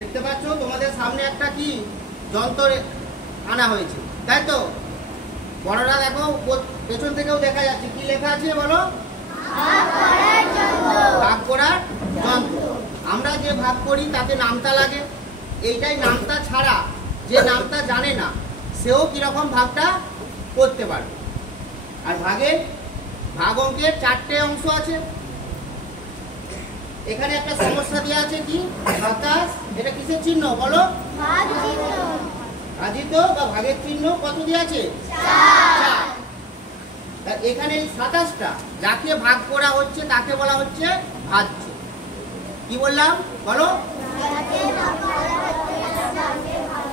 দেখতে পাচ্ছ তোমাদের সামনে একটা কি যন্ত্র আনা হয়েছে, তাই তো? বড়রা দেখো পেছন থেকেও দেখা যাচ্ছে কি লেখা আছে বলো? ভাগ করার যন্ত্র। আমরা যে ভাগ করি তাতে নামতা লাগে, এইটাই নামতা ছাড়া যে নামতা জানে না সেও কিরকম ভাগটা করতে পারবে। আর ভাগ অঙ্কের 4টে অংশ আছে। এখানে একটা সমস্যা দেওয়া আছে কি 27, এটা কিসের চিহ্ন বলো? ভাজিত বা ভাগের চিহ্ন কত দেওয়া আছে? 4। এখানে 27টা যাকে ভাগ করা হচ্ছে তাকে বলা হচ্ছে ভাজ্য। কি বললাম বলো?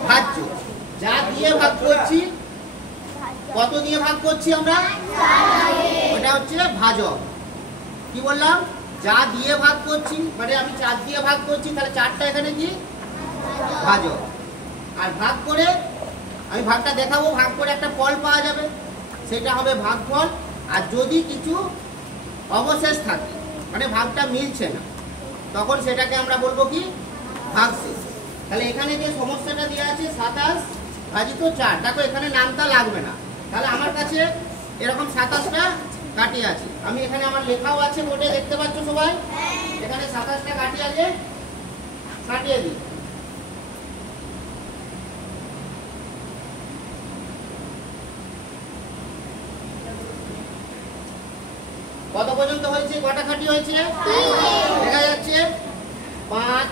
ভাজ্য। যা দিয়ে ভাগ করছি, কত দিয়ে ভাগ করছি আমরা? ওটা হচ্ছে ভাজক। কি বললাম? যা দিয়ে ভাগ করছি, মানে আমি 4 দিয়ে ভাগ করছি, তাহলে 4টা এখানে কি ভাজক। আর ভাগ করে আমি ভাগটা দেখাবো, ভাগ করে একটা ফল পাওয়া যাবে, সেটা হবে ভাগফল। আর যদি কিছু অবশেষ থাকে, মানে ভাগটা মিলছে না, তখন সেটাকে আমরা বলবো কি ভাগশেষ। তাহলে এখানে যে সমস্যাটা দেওয়া আছে 27 ভাজিত 4, দেখো এখানে নামটা লাগবে না। তাহলে আমার কাছে এরকম 27টা কাটি আছে, আমি এখানে আমার লেখাও আছে বোর্ডে, দেখতে পাচ্ছ সবাই? এখানে 27টা কাটি আছে, কাটিয়ে দিই। কত পর্যন্ত হয়েছে? কটা কাটি হয়েছে দেখা যাচ্ছে? 5,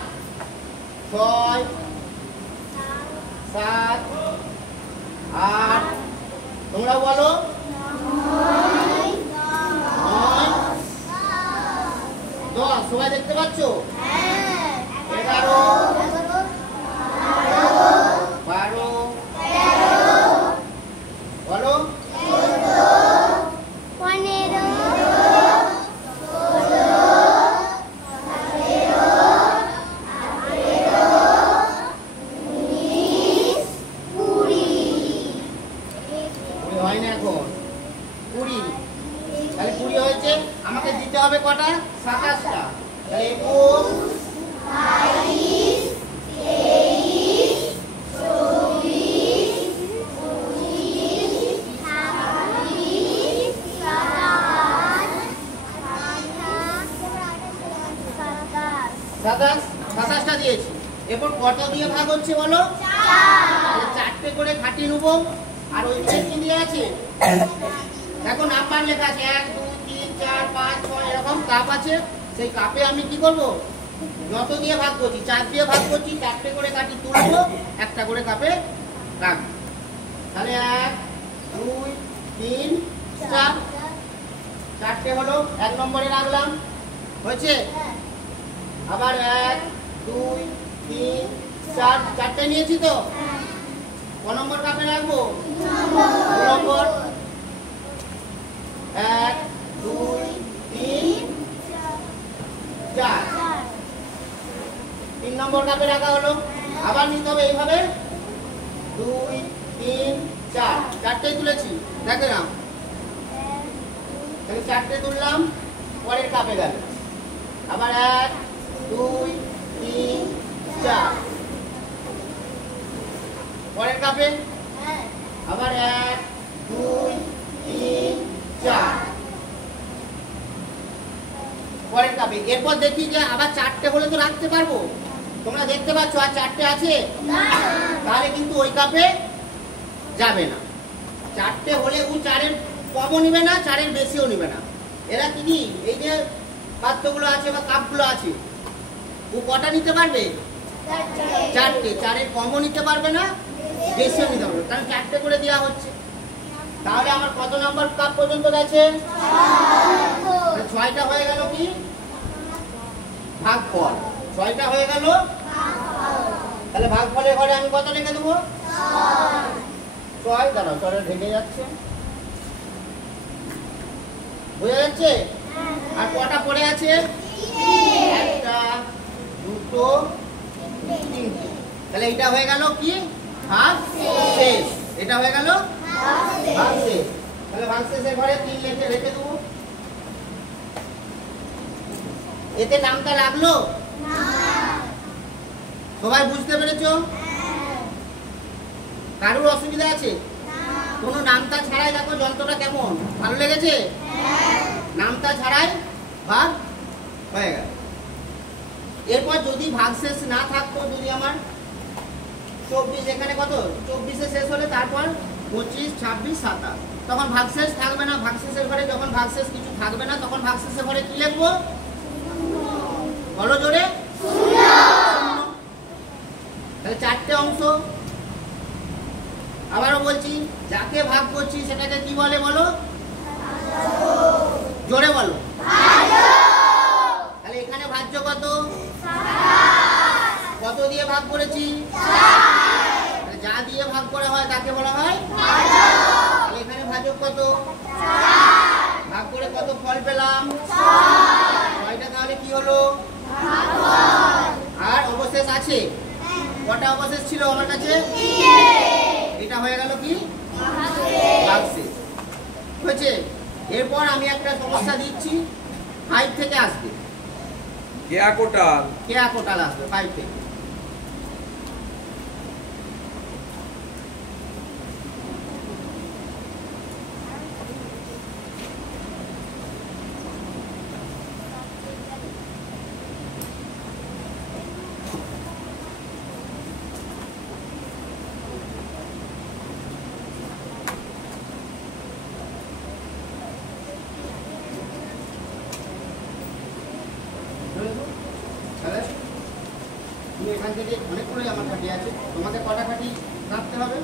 6, 7, 8, তোমরা বলো 9, 10। সবাই দেখতে পাচ্ছ? 11, 12, বলো 20 তাহলে 20 হয়েছে। আমাকে দিতে হবে কটা? 27টা। তাহলে 21, 22, 23, 24, 25, 27, 27টা দিয়েছি। এরপর কত দিয়ে ভাগ হচ্ছে বলো? 4টে করে খাটি নেবো। আর ওই কি দিয়ে আছে দেখো, নাম্বার লেখা আছে 1, 2, 3, 4, 5, 6 এরকম কাপ আছে। সেই কাপে আমি কি করব? যত দিয়ে ভাগ করছি, 4 দিয়ে ভাগ করছি, 4টে করে কাটি তুলবো, একটা করে কাপে রাখবো। তাহলে 1, 2, 3, 4, 4টে হলো, 1 নম্বরে রাখলাম, হয়েছে? আবার 1, 2, 3, 4, 4টে নিয়েছি তো? ক নম্বর কাপে রাখবো? 2 নম্বর। 1, 2, 3, 4, 3 নম্বর কাপে রাখা হলো। আবার নিতে হবে এইভাবে 2, 3, 4, 4টে তুলেছি, দেখে নাও। তাহলে 4টে তুললাম, পরের কাপে গেল। আবার 1, 2, 3, 4, পরের কাপে আবার 1, 2, 3, 4, পরের কাপে। এরপর দেখি যে আবার 4টে হলে তো রাখতে পারবো, তোমরা দেখতে পাচ্ছ আর 4টে আছে, তাহলে কিন্তু ওই কাপে যাবে না। 4টে হলে ও 4-এর কমও নিবে না, 4-এর বেশিও নিবে না। এরা কি এই যে পাত্রগুলো আছে বা কাপগুলো আছে, ও কটা নিতে পারবে? 4টে। 4-এর কমও নিতে পারবে না, বেশিও নিতে পারবে, কারণ 4টে করে দেওয়া হচ্ছে। তাহলে আমার কত নম্বর কাপ পর্যন্ত গেছে? 6টা হয়ে গেল কি ভাগফল। 6টা হয়ে গেল। তাহলে ভাগফলের ঘরে আমি কত লিখে দেবো? 6। দাঁড়াও, 6 ঢেকে যাচ্ছে, বোঝা যাচ্ছে? আর কটা পড়ে আছে? 1টা, 2টো, 3টে। তাহলে এটা হয়ে গেল কি ভাগশেষ। এটা হয়ে গেল ভাগশেষ। তাহলে ভাগশেষের ঘরে 3 লিখে রেখে দেবো। এতে নামটা লাগলো না, সবাই বুঝতে পেরেছো? কারোর অসুবিধা আছে? কোনো নামতা ছাড়াই দেখো যন্ত্রটা কেমন, ভালো লেগেছে? নামতা ছাড়াই ভাগ হয়ে গেল। এরপর যদি ভাগশেষ না থাকতো, যদি আমার 24 এখানে কত 24-এ শেষ হলে তারপর 25, 26, 27, তখন ভাগশেষ থাকবে না। ভাগশেষের ঘরে যখন ভাগশেষ কিছু থাকবে না তখন ভাগশেষের ঘরে কি লিখবো? বলো জোরে। তাহলে 4টে অংশ। আবারও বলছি, যাকে ভাগ করছি সেটাকে কি বলে বলো? জোরে বলো। তাহলে এখানে ভাজ্য কত? কত দিয়ে ভাগ করেছি? যা দিয়ে ভাগ করা হয় তাকে বলা হয়। তাহলে এখানে ভাজক কত? ভাগ করে কত ফল পেলাম? 6টা। তাহলে কি হলো? আর অবশেষ আছে কটা? অবশেষ ছিল আমার কাছে এটা হয়ে গেল কি? ভাগশেষ হয়েছে। এরপর আমি একটা সমস্যা দিচ্ছি, 5 থেকে আসবে। কেয়া কোটাল আসবে 5 থেকে। তুমি এখান থেকে অনেকগুলোই আমার খাটি আছে, তোমাকে কটা খাটি কাটতে হবে?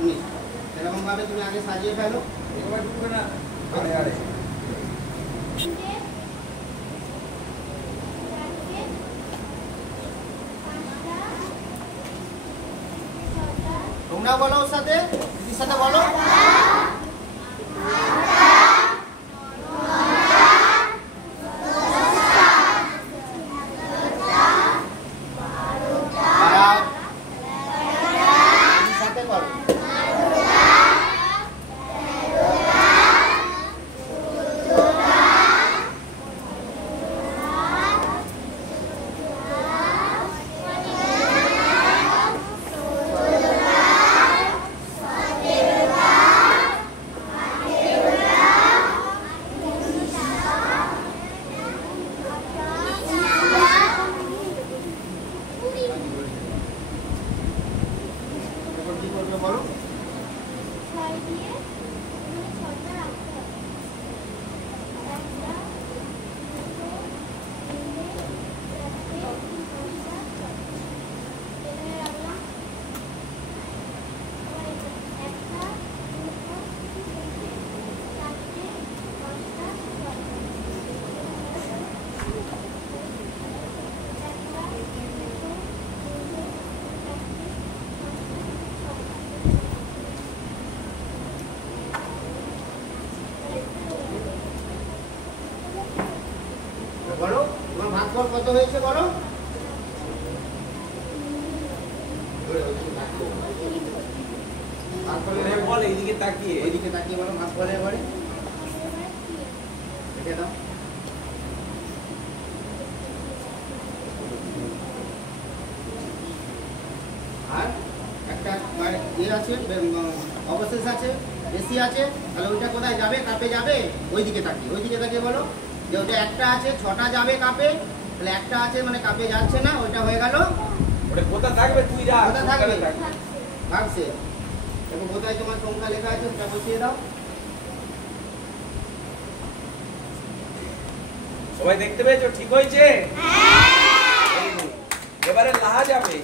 19। এরকম ভাবে তুমি আগে সাজিয়ে ফেলো। এবার ঢুকবে না। আরে তোমরা বলো ওর সাথে, দিদির সাথে বলো। বলো। বলো তোমার ভাগফল কত হয়েছে বলো। বল এইদিকে তাকিয়ে, ওইদিকে তাকিয়ে বলো ভাগফল এবারে দেখে দাও। আর একটা ইয়ে আছে, অবশেষ আছে, বেশি আছে, তাহলে ওইটা কোথায় যাবে? কাপে যাবে। ওইদিকে তাকিয়ে বলো যে ওটা একটা আছে, 6টা যাবে কাপে, তাহলে একটা আছে মানে কাপে যাচ্ছে না, ওইটা হয়ে গেল। ওটা কোথা থাকবে? তুই যা কোথা থাকবে? ভাগশেষ। এবং কোথায় তোমার সংখ্যা লেখা আছে ওটা বসিয়ে দাও। সবাই দেখতে পেয়েছো? ঠিক হয়েছে? এবারে লাহা যাবে।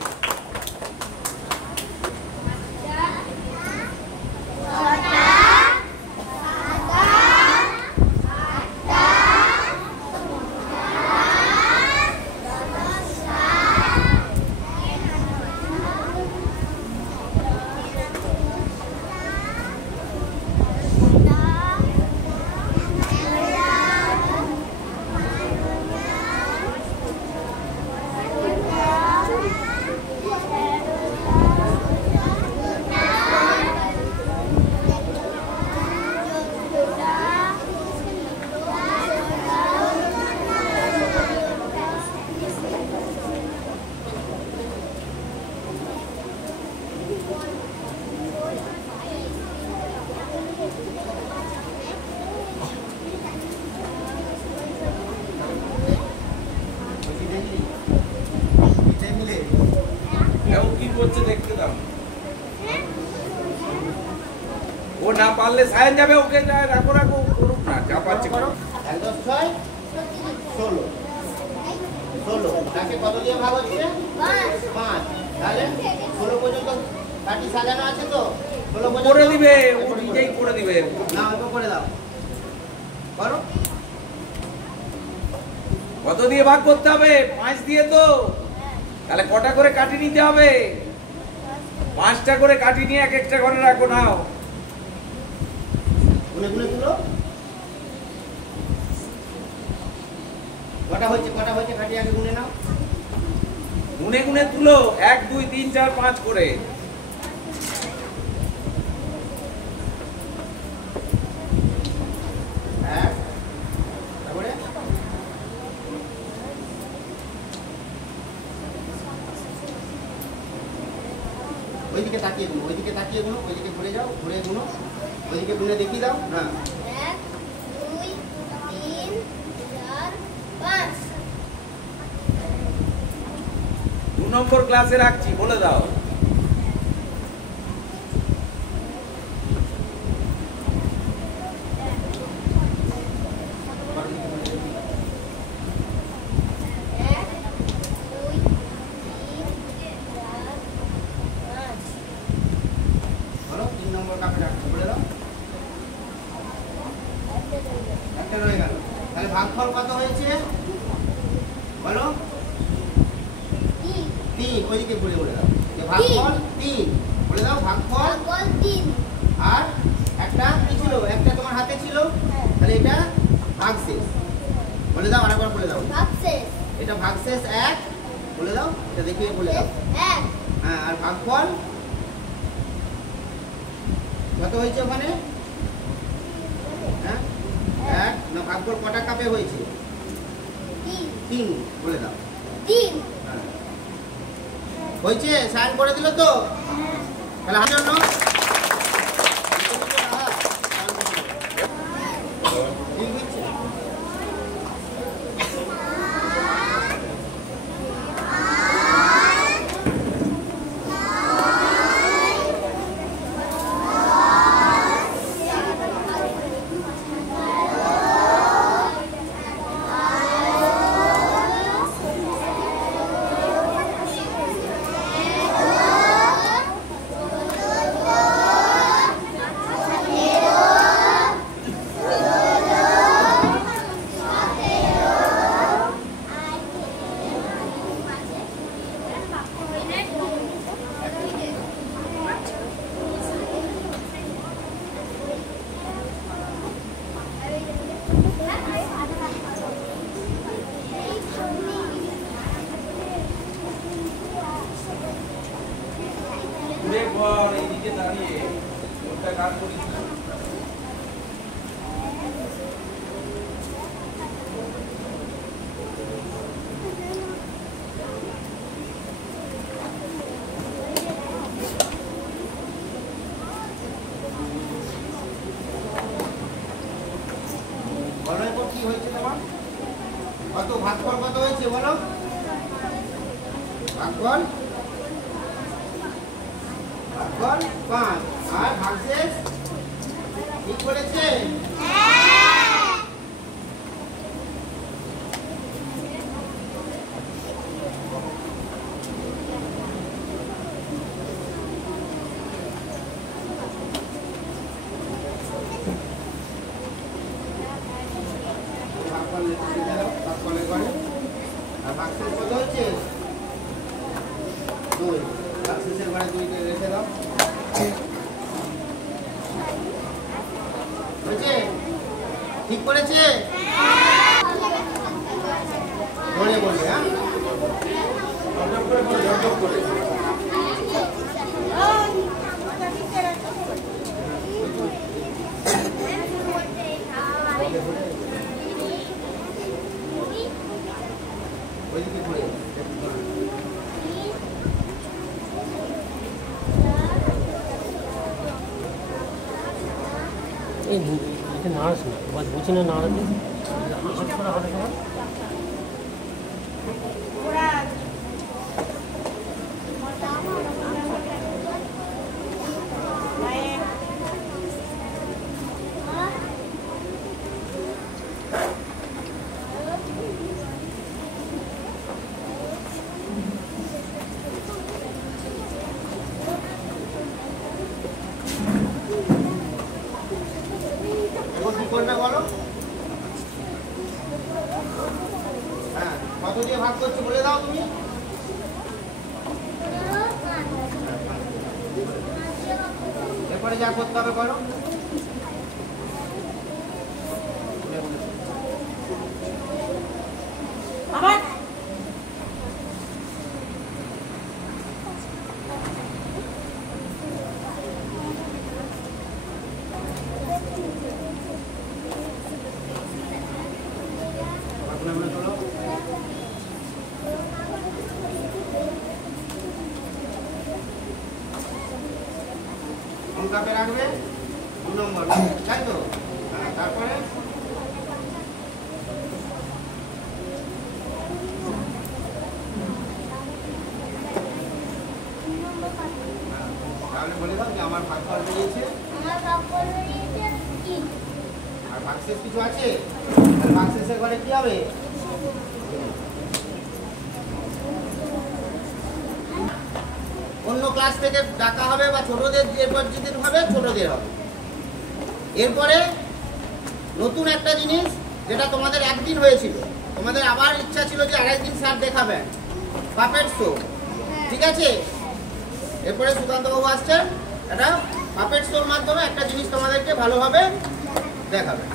করছে দেখতে দাও। ও না পারলে সায়েন যাবে, ওকে রাখো রাখো, করুক না, যা পাচ্ছে করো। 1 10 6 16 16 তাকে কত দিয়ে ভাগ হচ্ছে 5 তাহলে 16 পর্যন্ত কাটি সাজানো আছে তো 16 পর্যন্ত করে দিবে, ও নিজেই করে দিবে। না অল্প করে দাও করো। কত দিয়ে ভাগ করতে হবে? 5 দিয়ে তো। তাহলে কটা করে কাটি নিতে হবে? 5টা করে কাটি নিয়ে এক একটা ঘরে রাখো। নাও গুনে গুনে তুলো কটা হয়েছে কাটি আগে গুনে নাও। গুনে গুনে তুলো, 1 2 3 4 5 করে। এক তারপরে ওইদিকে তাকিয়ে গুনো, ওইদিকে ঘুরে যাও, ঘুরে গুনো, ওইদিকে গুনে দেখিয়ে দাও। হ্যাঁ 1 2 3 4 5 2 নম্বর ক্লাসে রাখছি, বলে দাও। বলো 3 নম্বর কাপে রাখছো, বলে দাও। একটা রয়ে গেল, তাহলে ভাগফল কত হয়েছে বলো? 3 ওইদিকে ঘুরে বলে দাও যে ভাগফল 3 বলে দাও। ভাগফল 3 আর একটা কি ছিল, একটা তোমার হাতে ছিল, তাহলে এটা ভাগশেষ বলে দাও। আরেকবার বলে দাও, ভাগশেষ এটা ভাগশেষ 1 বলে দাও, এটা দেখিয়ে বলে দাও। 1 হ্যাঁ আর ভাগফল কত হয়েছে ওখানে? হ্যাঁ 1 না, ভাগফল কটা কাপে হয়েছে? 3 বলে দাও। 3 হ্যাঁ হয়েছে, সাইন করে দিল তো। তাহলে আমার জন্য ঠিক হচ্ছে। ঘুরে ঘর এইদিকে দাঁড়িয়ে ওটা কাজ করিস না। বলো এরপর কি হয়েছে তোমার? কত ভাগফল কত হয়েছে বলো? ভাগফল 5 আর ভাগশেষ ঠিক বলেছে। ভাগফল লিখে দাও, ভাগফলের ঘরে। আর ভাগশেষ কত হয়েছে? 2 ভাগশেষের ঘরে 2 রেখে দাও। হয়েছে? ঠিক করেছে? ধরে বলবে। হ্যাঁ ঝকঝক করে বলো, ঝকঝক করে। ওইদিকে ঘুরে এটা নাড়াস না, বাস বুঝি না নাড়াতে হাত করা হাতে করা। ওরা তারপরে যা করতে হবে করো। আবার মনে মনে চলো। কোন কাপে রাখবে? 2 নম্বর, তাই তো? হ্যাঁ, তারপরে তাহলে বলে দাও যে আমার ভাগফল বেরিয়েছে আমার ভাগফল বেরিয়েছে 3। আর ভাগশেষ কিছু আছে, তাহলে ভাগশেষের ঘরে কি হবে? অন্য ক্লাস থেকে ডাকা হবে বা ছোটদের এরপর যেদিন হবে ছোটদের হবে। এরপরে নতুন একটা জিনিস যেটা তোমাদের একদিন হয়েছিল, তোমাদের আবার ইচ্ছা ছিল যে আরেকদিন স্যার দেখাবেন, পাপেট শো। ঠিক আছে, এরপরে সুকান্ত বাবু আসছেন, একটা পাপেট শোর মাধ্যমে একটা জিনিস তোমাদেরকে ভালোভাবে দেখাবেন।